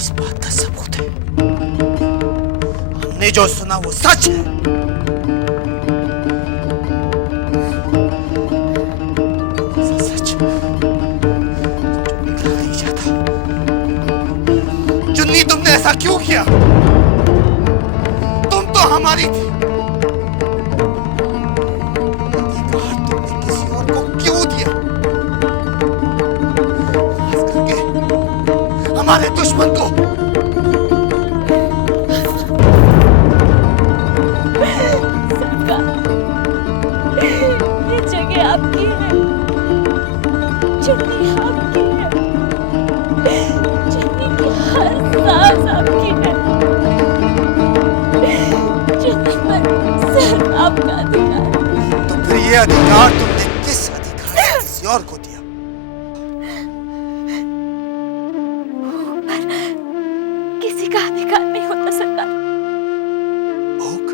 इस बात का सबूत है। हमने जो सुना वो सच है। सच जो निकला नहीं जाता। चुन्नी, तुमने ऐसा क्यों किया? तुम तो हमारी थी। अधिकार तुमने किसी और को क्यों दिया? खास करके हमारे दुश्मन को। सरकार, ये जगह आपकी है, चुन्नी आपकी है, चुन्नी की हर सांस आपकी है, चुन्नी पर सिर्फ आपका अधिकार है। तो फिर ये अधिकार तुमने किस अधिकार से किसी और को दिया? पर किसी का अधिकार नहीं होता सरकार। भूख?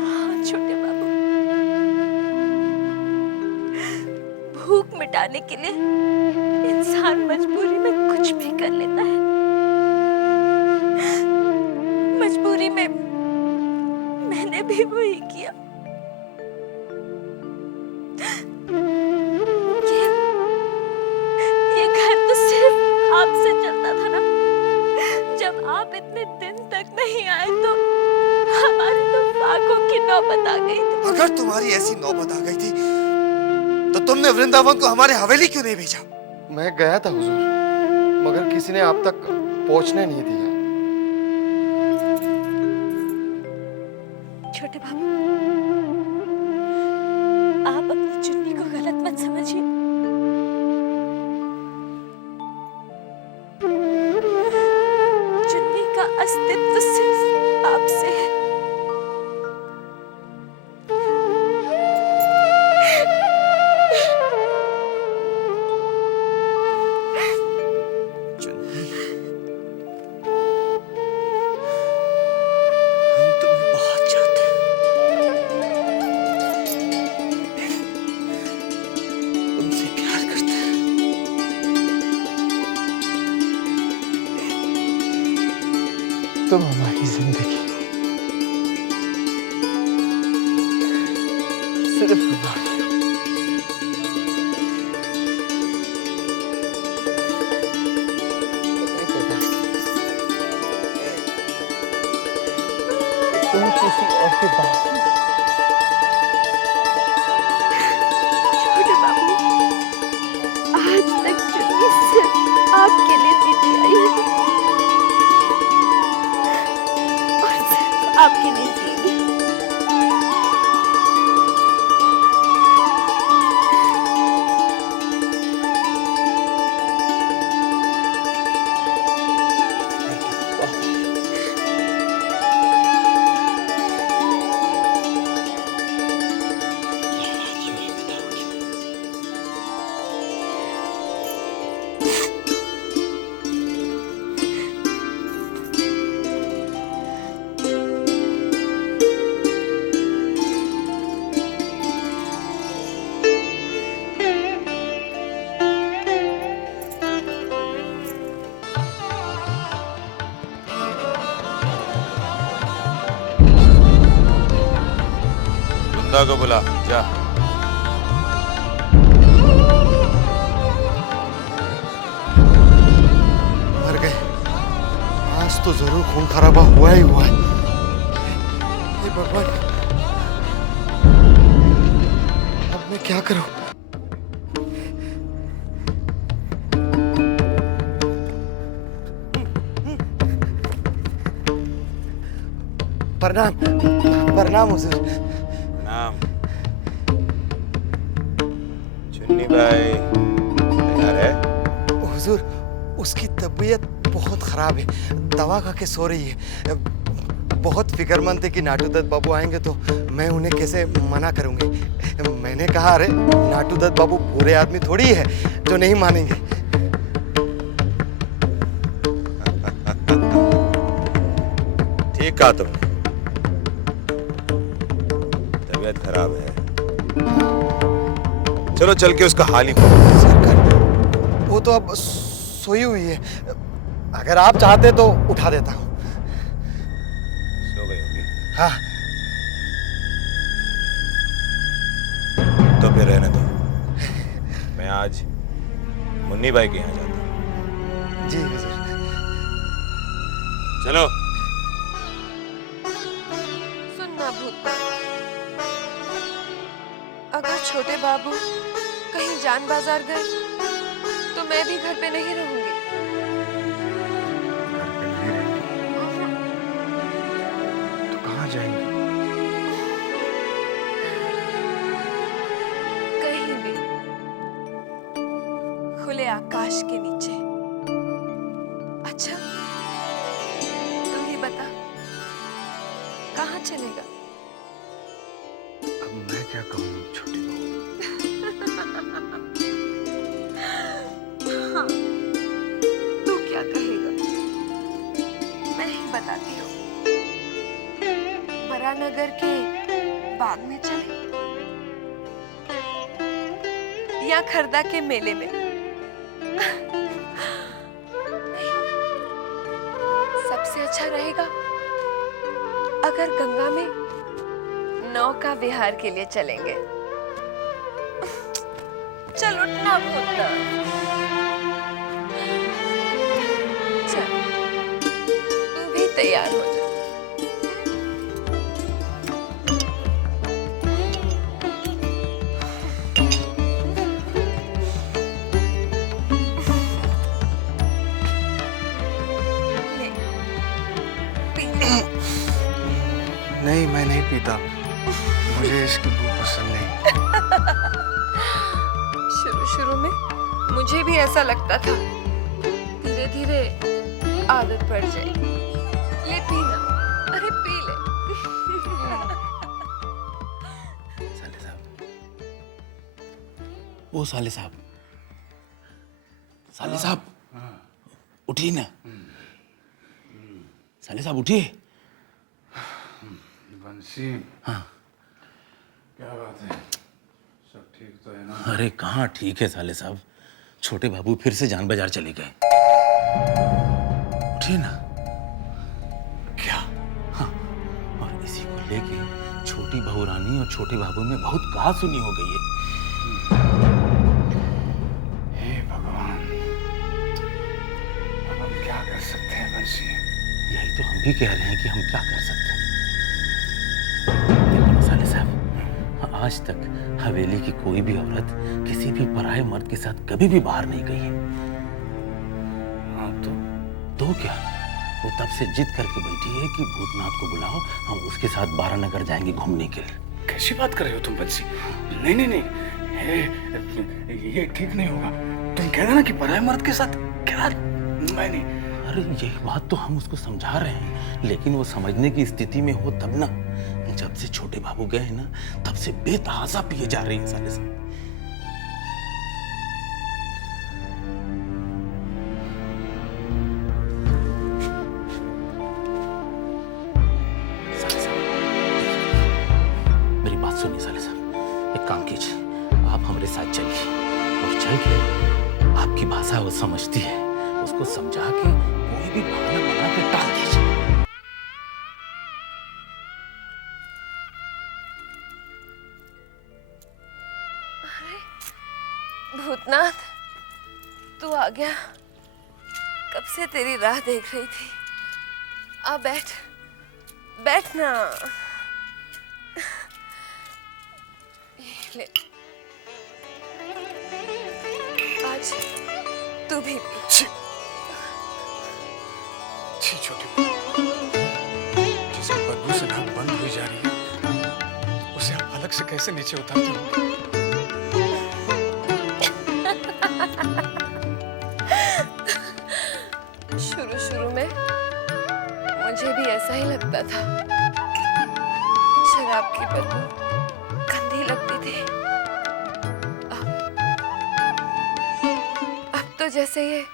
हाँ छोटे बाबू, भूख मिटाने के लिए इंसान मजबूरी में कुछ भी कर लेता है। मजबूरी में मैंने भी वही किया। ये घर तो सिर्फ आपसे चलता था ना। जब आप इतने दिन तक नहीं आए तो हमारी तो फाकों की नौबत आ गई थी। अगर तुम्हारी ऐसी नौबत आ गई थी तो तुमने वृंदावन को हमारे हवेली क्यों नहीं भेजा? मैं गया था हुजूर, मगर किसी ने आप तक पहुंचने नहीं दिया। छोटे बाबू, आप अपनी चुन्नी को गलत मत समझिए। चुन्नी का अस्तित्व सिर्फ आपसे है। चुन्नी, हम तुम्हें बहुत चाहते हैं। तुमसे प्यार करते हैं। तुम हमारी जिंदगी हो, सिर्फ हमारी हो। तुम किसी और की बात छोटे बाबू, आज तक चुन्नी सिर्फ आपके लिए जीती आई है और सिर्फ आपके लिए जिएगी। वृंदा को बुला, जा। मर गए। आज तो जरूर खून खराबा हुआ ही हुआ है। हे भगवान, अब मैं क्या करूं? प्रणाम, प्रणाम हुजूर। नाम चुन्नी भाई तैयार है? हुजूर, उसकी तबीयत बहुत खराब है, दवा खा के सो रही है। बहुत फिक्रमंद थे कि नाटू दत्त बाबू आएंगे तो मैं उन्हें कैसे मना करूंगी। मैंने कहा, अरे नाटू दत्त बाबू बुरे आदमी थोड़ी है जो नहीं मानेंगे। ठीक कहा तुमने, तबीयत खराब है। चलो चल के उसका हाल ही सरकार, वो तो अब सोई हुई है। अगर आप चाहते तो उठा देता हूँ। सो गई होगी। हाँ। तो फिर रहने दो, मैं आज मुन्नी भाई के यहाँ जाता हूँ। जी हुजूर। चलो। सुनना भूतनाथ, अगर छोटे बाबू कहीं जान बाजार गए तो मैं भी घर पे नहीं रहूंगी। तो कहाँ जाएंगे? कहीं भी, खुले आकाश के नीचे। अच्छा, तू ही बता, कहाँ चलेगा? अब मैं क्या कहूँ छोटी बहू? हाँ, तू क्या कहेगा? मैं ही बताती हूँ। बरानगर के बाग में चले या खरदा के मेले में? सबसे अच्छा रहेगा अगर गंगा में नौका विहार के लिए चलेंगे। चल उठना भूतनाथ। चल, तू भी तैयार हो जा। ले, पी ले। नहीं, मैं नहीं पीता। मुझे इसकी बू पसंद नहीं। शुरू शुरू में मुझे भी ऐसा लगता था, धीरे धीरे आदत पड़ जाएगी। ले पीना, अरे पी ले। साले साहब, ओ साले साहब, साले साहब, उठिए ना। साले साहब उठिए। बंसी, हाँ। क्या बात है? सब ठीक तो है ना? अरे कहाँ ठीक है साले साहब, छोटे बाबू फिर से जान बाजार चले गए। उठिए ना। क्या? हाँ, और इसी को लेके छोटी बहू रानी और छोटे बाबू में बहुत कहा सुनी हो गई है। हे भगवान, अब हम क्या कर सकते हैं बंसी? यही तो हम भी कह रहे हैं कि हम क्या कर सकते हैं। देखो ना साले साहब, आज तक हवेली की कोई भी औरत किसी भी पराये मर्द के साथ कभी भी बाहर नहीं गई है। हाँ तो क्या, वो तब से जिद करके बैठी है कि भूतनाथ को बुलाओ, हम उसके साथ बारानगर जाएंगे घूमने के लिए। कैसी बात कर रहे हो तुम बंसी? नहीं नहीं नहीं, ये ठीक नहीं होगा। तुम कह देना कि पराये मर्द के साथ। क्या? मैं नहीं। अरे यही बात तो हम उसको समझा रहे हैं, लेकिन वो समझने की स्थिति में हो तब ना। जब से छोटे बाबू गए हैं ना, तब से बेतहाशा पिए जा रही है साले साहब। साले साहब, मेरी बात सुनिए साले साहब, एक काम कीजिए, आप हमारे साथ चलिए और चल के आपकी भाषा वो समझती है, उसको समझा के कोई भी बहाना बना के टाल दीजिए। भूतनाथ, तू आ गया। कब से तेरी राह देख रही थी। आ बैठ, बैठ ना। ले, आज तू भी पी। छी, छी छोटी बहू, जिसे बदबू से नाक बंद हुई जा रही है, उसे आप अलग से कैसे नीचे उतारते हो? शुरू शुरू में मुझे भी ऐसा ही लगता था। शराब की बदबू गंदी लगती थी। अब तो जैसे ये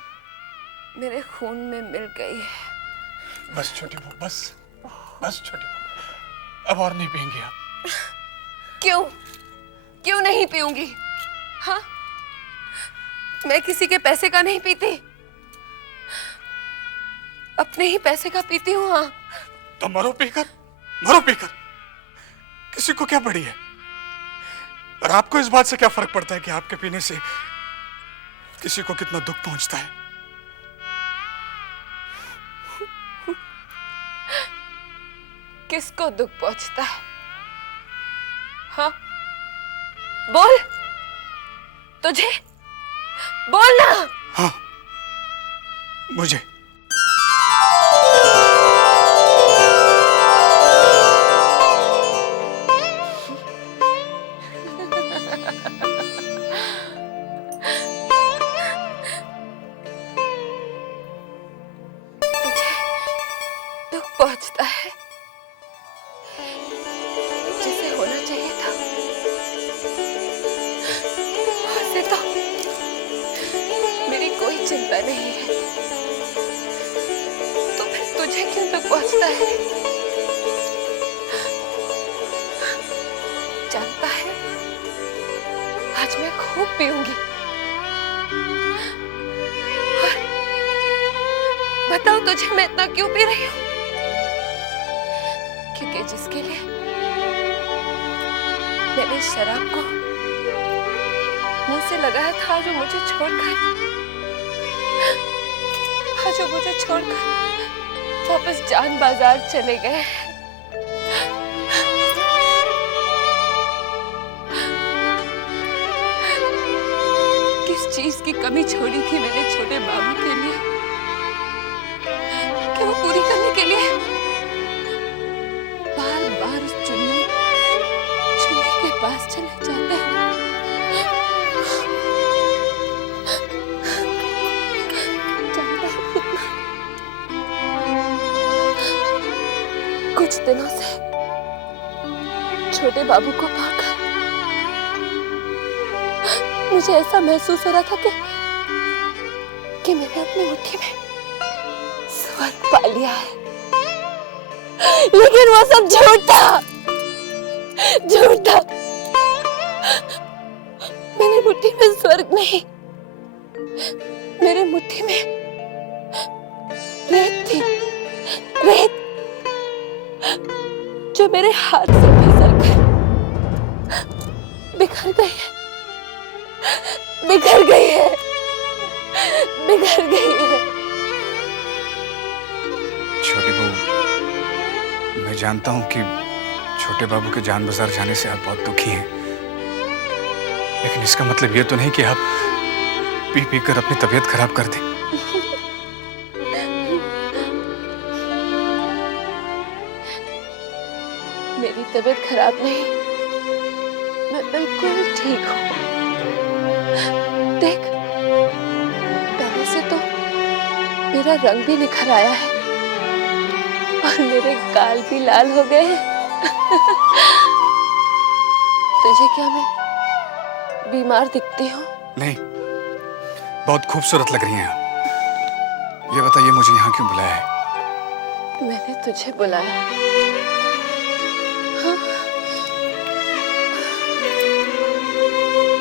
मेरे खून में मिल गई है। बस छोटी बहू, बस बस छोटी बहू, अब और नहीं पिएंगे आप। क्यों? क्यों नहीं पीऊंगी? हाँ, मैं किसी के पैसे का नहीं पीती, अपने ही पैसे का पीती हूँ। हाँ, तो मरो पीकर। किसी को क्या पड़ी है? और आपको इस बात से क्या फर्क पड़ता है कि आपके पीने से किसी को कितना दुख पहुंचता है? किसको दुख पहुंचता है? हाँ, बोल, तुझे बोल ना। हाँ, मुझे। दुख पहुंचता है, जिसे होना चाहिए था उसे तो मेरी कोई चिंता नहीं है, तो फिर तुझे क्यों दुख पहुंचता है? जानता है, आज मैं खूब पीऊंगी। और बताओ तुझे मैं इतना क्यों पी रही हूँ? क्योंकि जिसके लिए मैंने शराब को मुंह से लगाया था, जो मुझे छोड़कर वापस जान बाजार चले गए। किस चीज की कमी छोड़ी थी मैंने छोटे बाबू के लिए कि वो पूरी करने के लिए बार बार उस चुन्नी के पास चले जाते हैं। जानता है कितना? कुछ दिनों से छोटे बाबू को पाकर मुझे ऐसा महसूस हो रहा था कि मैंने अपनी मुट्ठी में स्वर्ग पा लिया है, लेकिन वो सब झूठ था। मेरी मुट्ठी में स्वर्ग नहीं, मेरे मुट्ठी में रेत थी, रेत जो मेरे हाथ से फिसल कर बिखर गई है। छोटी बहू, मैं जानता हूं कि छोटे बाबू के जान बाजार जाने से आप बहुत दुखी हैं, लेकिन इसका मतलब ये तो नहीं कि आप पी पी कर अपनी तबीयत खराब कर दें। मेरी तबीयत खराब नहीं, मैं बिल्कुल ठीक हूँ। देख, पहले से तो मेरा रंग भी निखर आया है और मेरे गाल भी लाल हो गए हैं। तुझे क्या मैं बीमार दिखती हूँ? नहीं, बहुत खूबसूरत लग रही हैं आप। ये बताइए, मुझे यहाँ क्यों बुलाया है? मैंने तुझे बुलाया। हाँ?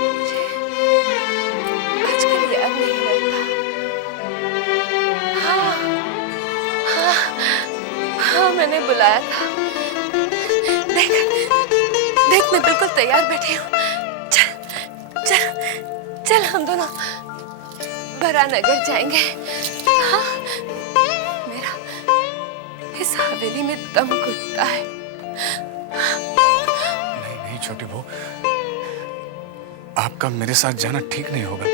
मुझे आजकल याद नहीं रहता। हाँ, मैंने बुलाया था। देख, मैं बिल्कुल तैयार बैठी हूँ। चल हम दोनों बरानगर जाएंगे। हाँ, मेरा इस हवेली में दम घुटता है। नहीं छोटी बहू, आपका मेरे साथ जाना ठीक नहीं होगा।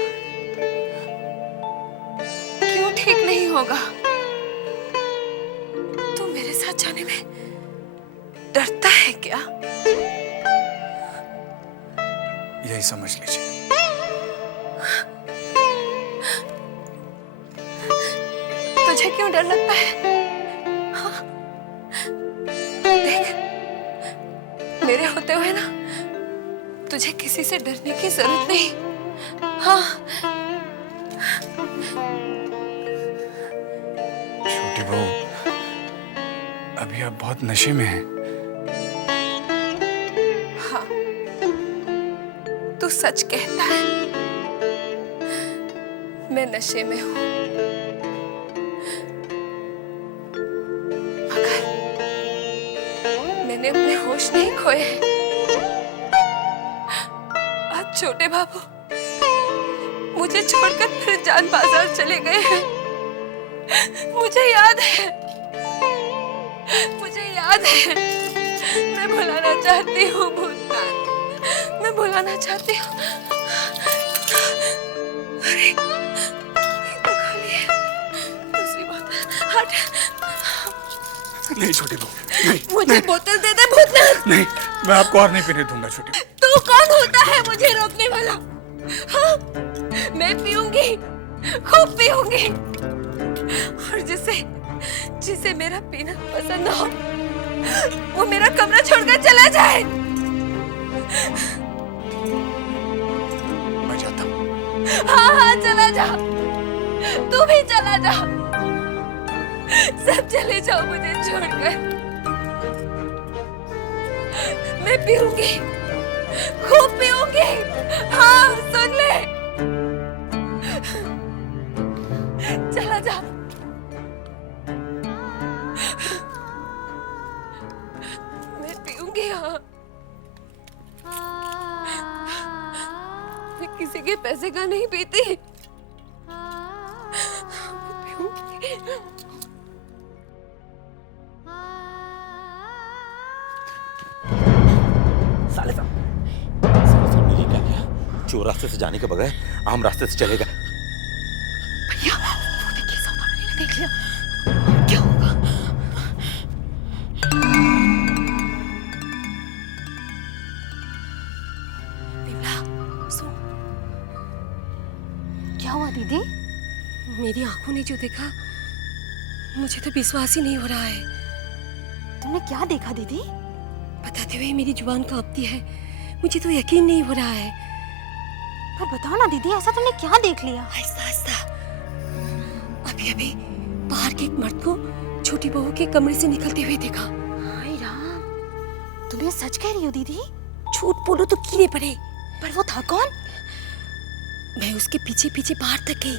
क्यों ठीक नहीं होगा? तू मेरे साथ जाने में डरता है क्या? यही समझ लीजिए। तुझे क्यों डर लगता है? हाँ? देख, मेरे होते हुए ना तुझे किसी से डरने की जरूरत नहीं। हाँ, छोटी बहू, अभी आप बहुत नशे में हैं। हाँ, तू सच कहता है। मैं नशे में हूं, मगर मैंने अपने होश नहीं खोए हैं। आज छोटे बाबू मुझे छोड़कर फिर जान बाजार चले गए हैं। मुझे याद है, मैं भुलाना चाहती हूँ भूतनाथ, मैं भुलाना चाहती हूँ। अरे ये तो खाली है। दूसरी बोतल हट। नहीं छोटी बहू, नहीं। मुझे बोतल दे दे भूतनाथ। नहीं, मैं आपको और नहीं पीने दूंगा छोटी बहू। तू कौन होता है मुझे रोकने वाला? हाँ, मैं पीऊंगी, खूब पीऊंगी, और जिसे मेरा पीना पसंद हो वो मेरा कमरा छोड़कर चला जाए। मैं जाता हूँ। हाँ, चला जा, तू भी चला जा, सब चले जाओ मुझे छोड़कर। मैं पीऊंगी, खूब पीऊंगी। हाँ, सुन ले, चला जा। मैं पीऊंगी। हाँ, मैं किसी के पैसे का नहीं पीती। मैं पीऊंगी। साले साहब ने ये क्या किया? चोर रास्ते से जाने के बगैर आम रास्ते से चलेगा। भैया, वो देखिए, सौदा वाले ने देख लिया। क्या होगा? बिमला, सुन। क्या हुआ दीदी? मेरी आंखों ने जो देखा, मुझे तो विश्वास ही नहीं हो रहा है। तुमने क्या देखा दीदी? बताते हुए मेरी जुबान कांपती है। मुझे तो यकीन नहीं हो रहा है। पर बताओ ना दीदी, ऐसा तुमने क्या देख लिया? आहिस्ता आहिस्ता। अभी बाहर के एक मर्द को छोटी बहू के कमरे से निकलते हुए देखा। हाय राम, तुम ये सच कह रही हो दीदी? झूठ बोलो तो कीड़े पड़े। पर वो था कौन? मैं उसके पीछे पीछे बाहर तक गई,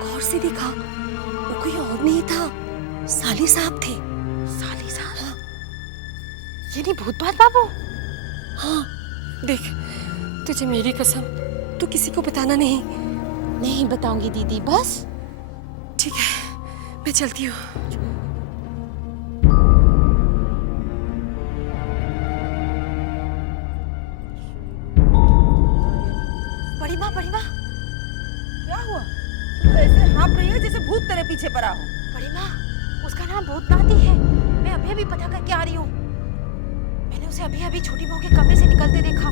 गौर से देखा। वो कोई और नहीं था, साली साहब थे। साली साहब? हाँ। ये नहीं भूतबात बाबू? हाँ, देख, तुझे मेरी कसम, तू किसी को बताना नहीं। नहीं बताऊंगी दीदी, बस। ठीक है, मैं चलती हूँ। बड़ी माँ, बड़ी माँ, क्या हुआ? तू तो ऐसे हाँप रही है जैसे भूत तेरे पीछे पड़ा हो। बड़ी माँ, उसका नाम भूतनाथ ही है। मैं अभी अभी पता करके आ रही हूँ। मैंने उसे अभी अभी छोटी बहू के कमरे से निकलते देखा।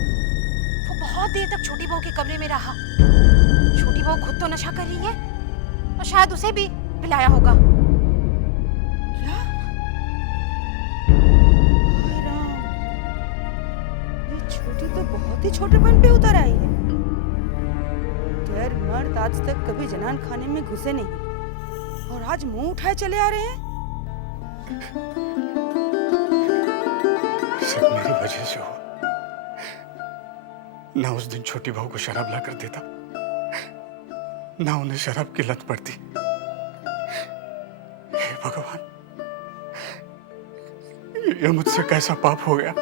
वो बहुत देर तक छोटी बहू के कमरे में रहा। छोटी बहू खुद तो नशा कर रही है और शायद उसे भी पिलाया होगा। क्या? हाय राम, ये छोटी तो बहुत ही छोटेपन पे उतर आई है। गैर मर्द आज तक कभी जनान खाने में घुसे नहीं, और आज मुंह उठाए चले आ रहे हैं। सब मेरी वजह से हो। ना उस दिन छोटी बहू को शराब ला कर देता, ना उन्हें शराब की लत पड़ती। हे भगवान, ये मुझसे कैसा पाप हो गया।